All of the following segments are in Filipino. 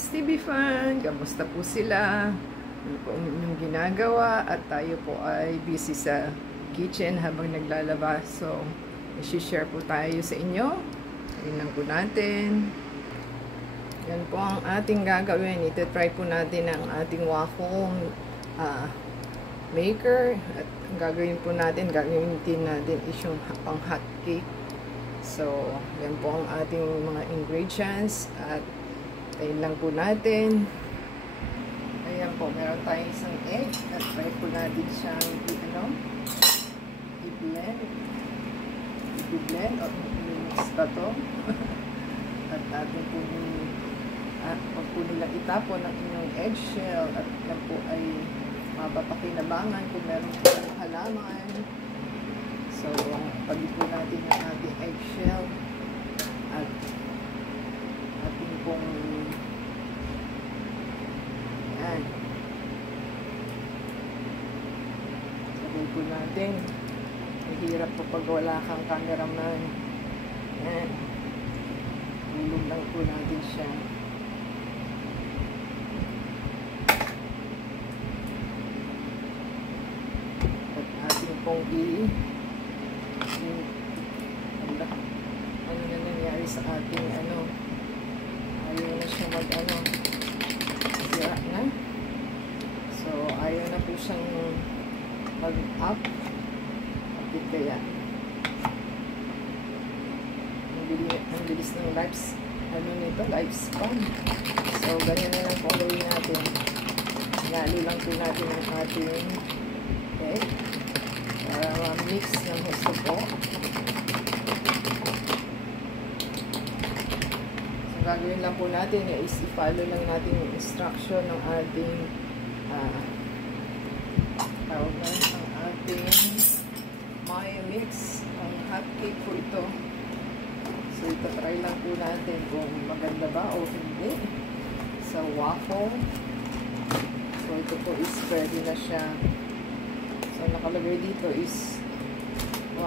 Miss TV Fan, kamusta po sila? Ano po ang inyong ginagawa? At tayo po ay busy sa kitchen habang naglalaba. So, i-share po tayo sa inyo. Tingnan po natin. Yan po ang ating gagawin. Ito-try po natin ang ating waffle maker. At ang gagawin po natin, gagawin natin is yung pang hot cake. So, yan po ang ating mga ingredients. At tayo lang po natin. Ayan po, meron tayong isang egg. At try po natin siyang i-blend o i-mix ba to. At atin po pag po nilang itapon ang inyong eggshell. At yan po ay mapapakinabangan kung meron po ng halaman. So, pagin po natin ang ating eggshell. At ating pong yan. Sabay po natin. Mahirap po pag wala kang cameraman. Yan. Ulog lang po natin siya. At ating pong ano na nangyari sa ating ayaw na siya sira na. So, ayaw na po siyang mag-up. Bakit kaya? Ang bilis ng lifespan. So, ganyan na lang po gawin natin. Lalo lang po natin ang ating egg para ma-mix ng gusto po. So, gagawin lang po natin is i-follow lang natin yung instruction ng ating tawag na ang ating Maya mix. Ang hot cake po ito. So, ito try lang po natin kung maganda ba o hindi sa waffle. So, ito po is ready na siya. So, nakalagay dito is 1, 2.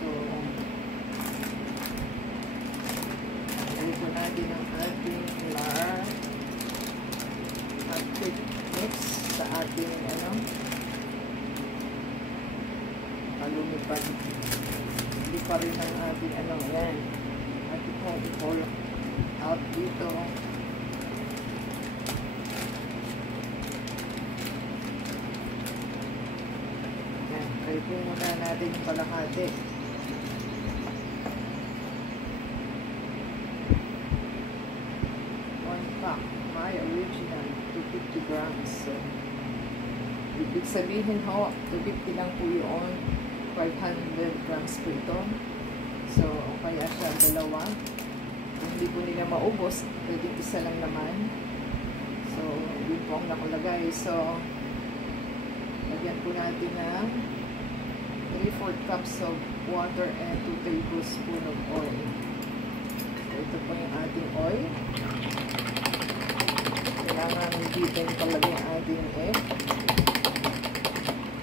So, lagay po natin ang ating flour hot cake mix sa ating lumipad. Hindi pa rin ang ating yan. Ating po i-pour out dito. Yan. Try po muna natin yung kalahati. 1 pack. My original 250 grams. So, ibig sabihin 250 lang po yun. 500 grams po ito. So, kaya siya dalawa. Kung hindi po nila maubos, pwede isa lang naman. So, yun po ang nakalagay. So, lagyan po natin ng 3/4 cups of water and 2 tablespoons of oil. So, ito po yung ating oil. Kailangan bitin talaga yung ating egg.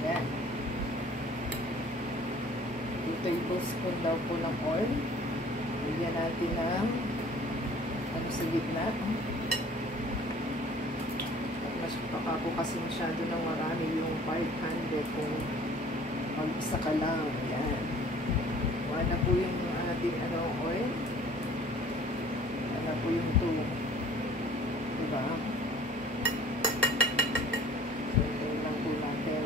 Yan. 2 tablespoon daw po ng oil. Lagyan natin ng sa gitna. At baka po kasi masyado ng marami yung 500 kung mag-isa ka lang. Yan. Wala na po yung ating oil. Wala po yung 2. Diba? So, ito lang po natin.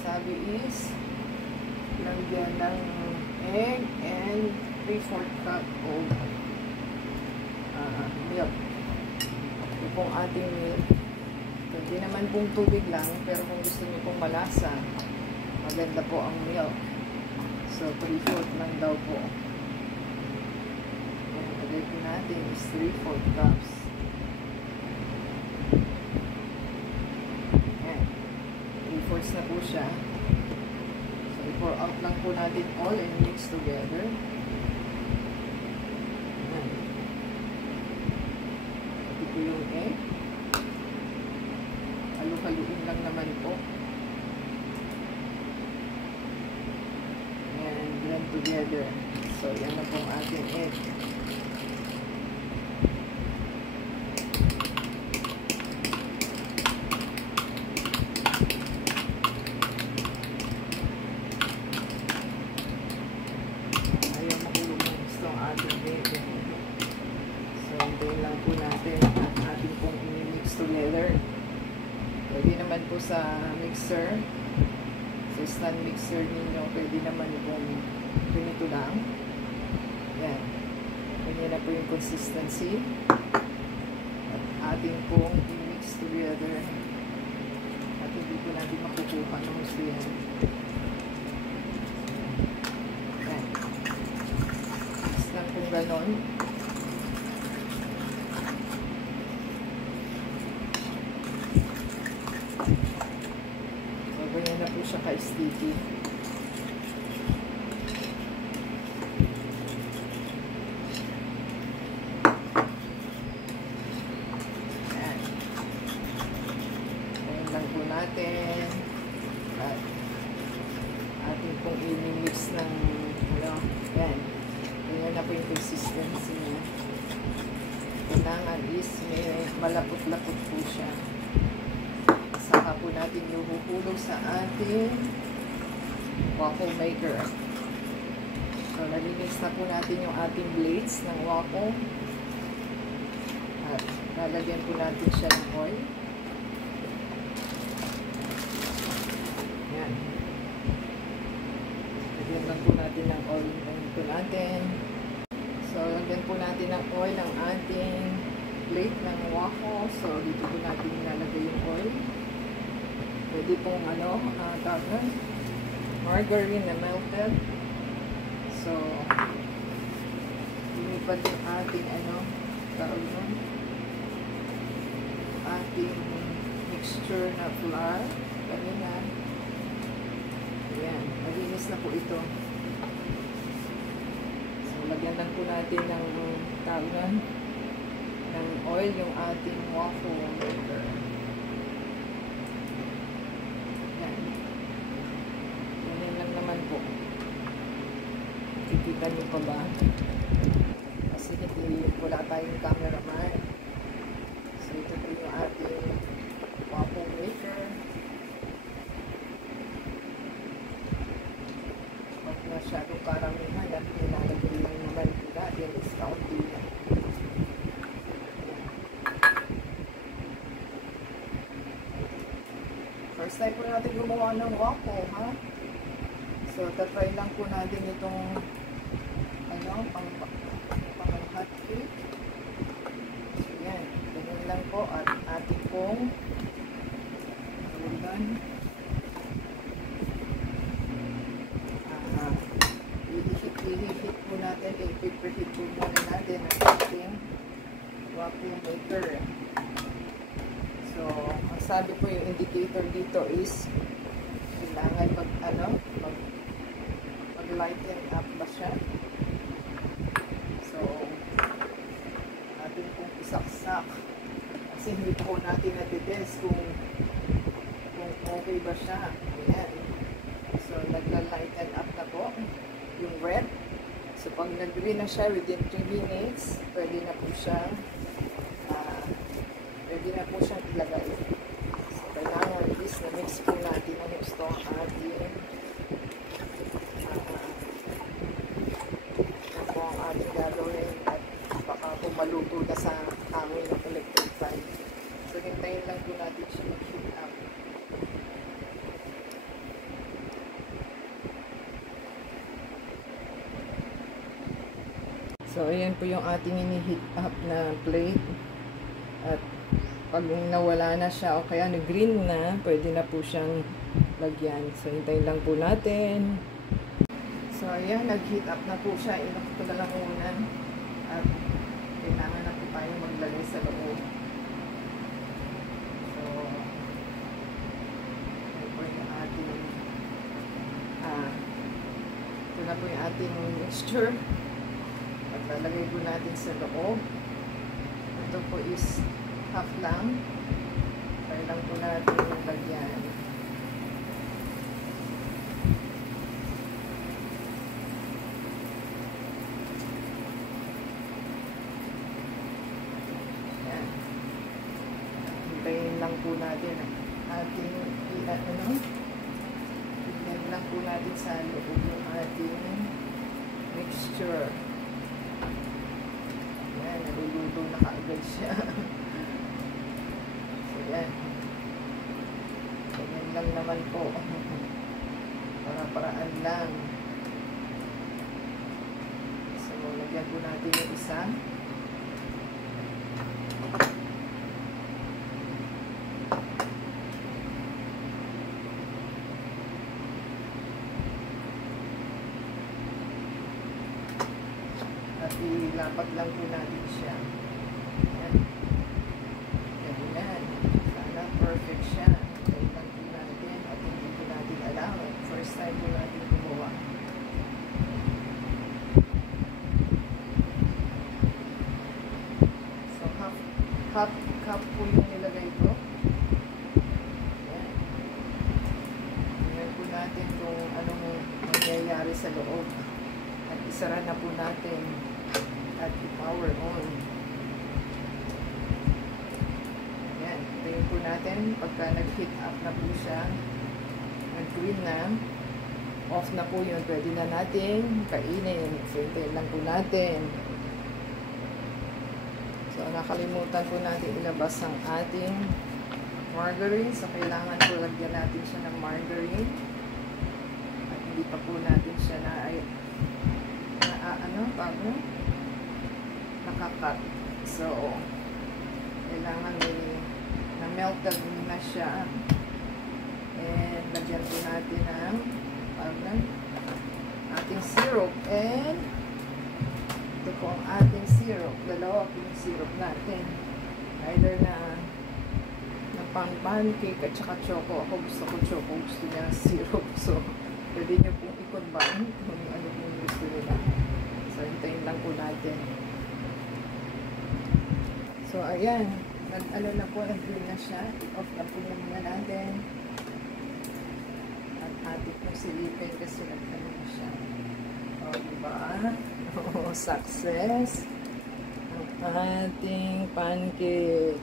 Sabi is lagyan ng egg and 3/4 cup of milk. Ito pong ating milk. Hindi naman pong tubig lang, pero kung gusto niyo pong malasa, maganda po ang milk. So, 3/4 lang daw po. Ang lagay po natin is 3/4 cups. Ayan. 3/4 na po siya. So, i-pour out lang po natin all and mix together. Ayan. Ito yung egg. Halu-haluin lang naman po. together. So, yan na pong ating egg. Ayaw mahulog ng gusto ang ating egg. So, hintayin lang po natin at ating pong i-mix together. Pwede naman po sa mixer. Sa stand mixer ninyo, pwede naman pong ganito lang. Yan. Ganyan na po yung consistency. At ating pong i-mix together. At hindi po natin makukuha ng gusto yan. Yan. Mix lang pong ganon. So, ganyan na po siya ka-sticky. Natin at ating pong i-mix ng yan na po yung consistency niya. Kailangan is may malapot-lapot po siya. Saka po natin ihuhulog sa ating waffle maker. So nalinis na po natin yung ating blades ng waffle at lalagyan po natin siya ng oil. Lagyan lang po natin ng oil ito natin. So, lagyan po natin ng oil ang ating plate ng waffle. So, dito po natin nilalagay yung oil. Pwede pong margarine na melted. So, lumipad yung ating ating mixture na flour. Kanina. Ayan, malinis na po ito. So, lagyan lang po natin ng ng oil yung ating waffle maker. Ayan. Ganyan lang naman po. Kikita niyo pa ba? Kasi wala tayong cameraman. So, ito po yung ating waffle maker. Masyadong karamihan at nilalagay lang naman nila dahil is kaunti na. First time po natin gumawa ng waffle, ha? So, tatry lang po natin itong pang hot cake. So, yan. Ganyan lang po at ating pong i-heat po natin, i-preheat po muna natin ang ating waffle maker. So, ang sabi po yung indicator dito is kailangan mag-lighten up ba siya. So, atin pong isaksak kasi hindi po natin natitest kung okay ba siya. Ayan. So, nagla-lighten up na po yung red. So, pag nag-green na siya within 3 minutes, pwede na po siya ilagay. So, kailangan is na-mix po natin ang gusto ang ating gagawin at baka po maluto na sa hangin ng electric fan. So, hintayin lang po natin siya mag-heat up. So, ayan po yung ating ini-heat up na plate. At pag nawala na siya o kaya nag-green na, pwede na po siyang lagyan. So, hintayin lang po natin. So, ayan, nag-heat up na po siya. Inak ko na lang muna. At kailangan na po tayo maglagay sa loob. So, ito po yung ating ito na po yung ating mixture. At lalagay po natin sa loob. Ito po is half lang. Try lang po natin yung lagyan. natin ang ating tignan lang po natin sa loob yung ating mixture. Yan, naluluto na kaagad siya. So yan. Ganyan lang naman po. Para-paraan lang. So, lagyan po natin yung isa. At ilapat lang po natin siya. Yan. Ganyan. Sana perfect siya. Ganyan po natin. At hindi po natin alam. First time po natin gumawa. So, half po yung nilagay ko. Yan. Tingnan po natin kung anong mangyayari sa loob. At isara na po natin at i-power on. Yan. Tingnan po natin pagka nag-heat up na po siya, nag-green na, off na po yun, pwede na natin kainin. So, hintayin lang po natin. So, nakalimutan po natin ilabas ang ating margarine. So, kailangan po lagyan natin siya ng margarine. At hindi pa po natin siya nakakat. So, kailangan na-melted na siya. And, lagyan po natin ang ating syrup. And, ito po ang ating syrup. Dalawa po yung syrup natin. Either na pancake at saka choco. Ako gusto ko choco. Gusto niya syrup. So, pwede niyo pong i-combine kung ano pong gusto nila. So, hintayin lang po natin. So, ayan. Ano na po, nag-green na siya. I-off na po muna natin. At ating pong silipin kasi nag-ano na siya. O, diba? O, success. Ang ating pancake.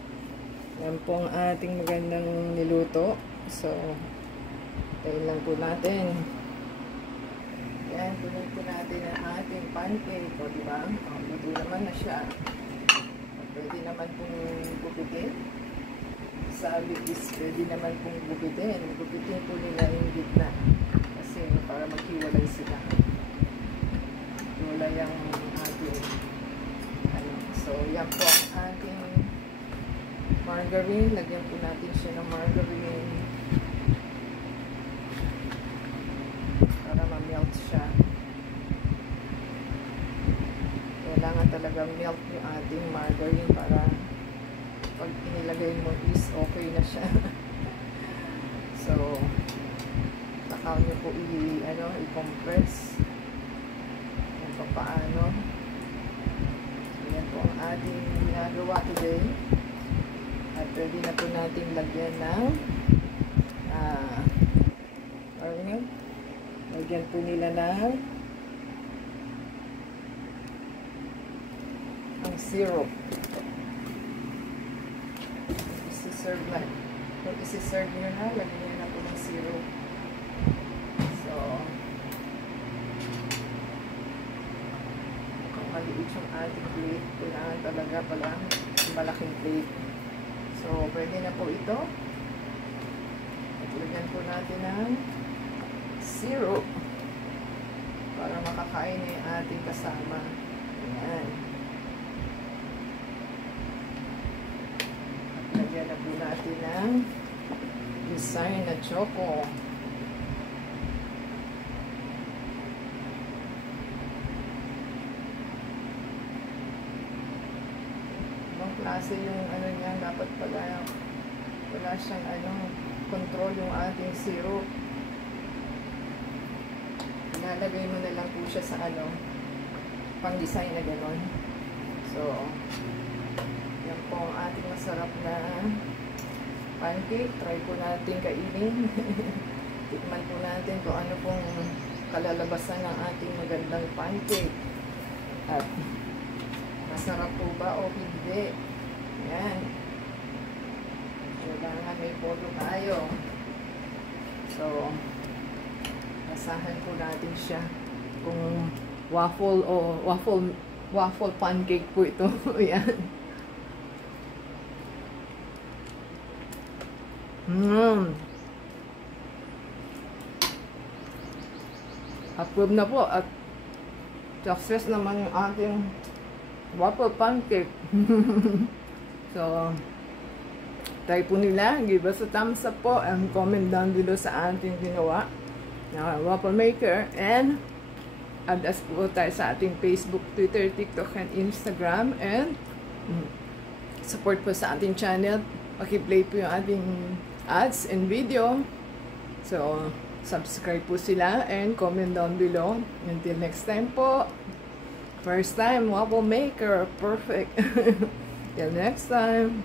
Yan po ang ating magandang niluto. So, hintayin lang po natin. Yan, tuloy po natin ang ating pancake. O, diba? O, luto naman na siya. Pwede naman pong gupitin. Sabi is, pwede naman pong gupitin. Gupitin po nila yung gitna. Kasi para maghiwalay sila. Hiwalay ang ating So, yan po ang ating margarine. Lagyan po natin siya ng margarine. Para ma-melt siya. Kailangan talaga melt yung ating margarine para pag inilagay mo is okay na siya. So, takaw nyo po i-compress kung paano. So, yan po ang ating ginagawa today. At pwede na po natin lagyan ng lagyan po nila ng syrup. Kung isi-serve nyo na, lagyan nyo na po ng syrup. So, kung maliit yung ating plate, kailangan talaga pala malaking plate. So, pwede na po ito. At lagyan po natin ng syrup para makakain na yung ating kasama. Ayan. Lagyan na po natin ng design na choco. Ibang klase yung niya, dapat pala wala siyang control yung ating syrup. Ilalagay mo na lang po siya sa pang design na gano'n. So, yan po ang ating masarap na pancake. Try po natin kainin. Tikman po natin kung ano pong kalalabasan ng ating magandang pancake. At masarap po ba o hindi? Yan. So, kailangan may photo tayo. So, basahan po natin siya kung waffle o waffle pancake po ito. Ayan. Approve na po at success naman yung ating waffle pancake. So, try po nila. Give us a thumbs up po and comment down below sa ating ginawa na waffle maker. And add us po tayo sa ating Facebook, Twitter, TikTok, and Instagram. And support po sa ating channel. Paki-play po yung ating ads and video. So, subscribe po sila and comment down below. Until next time po. First time waffle maker. Perfect. Till next time.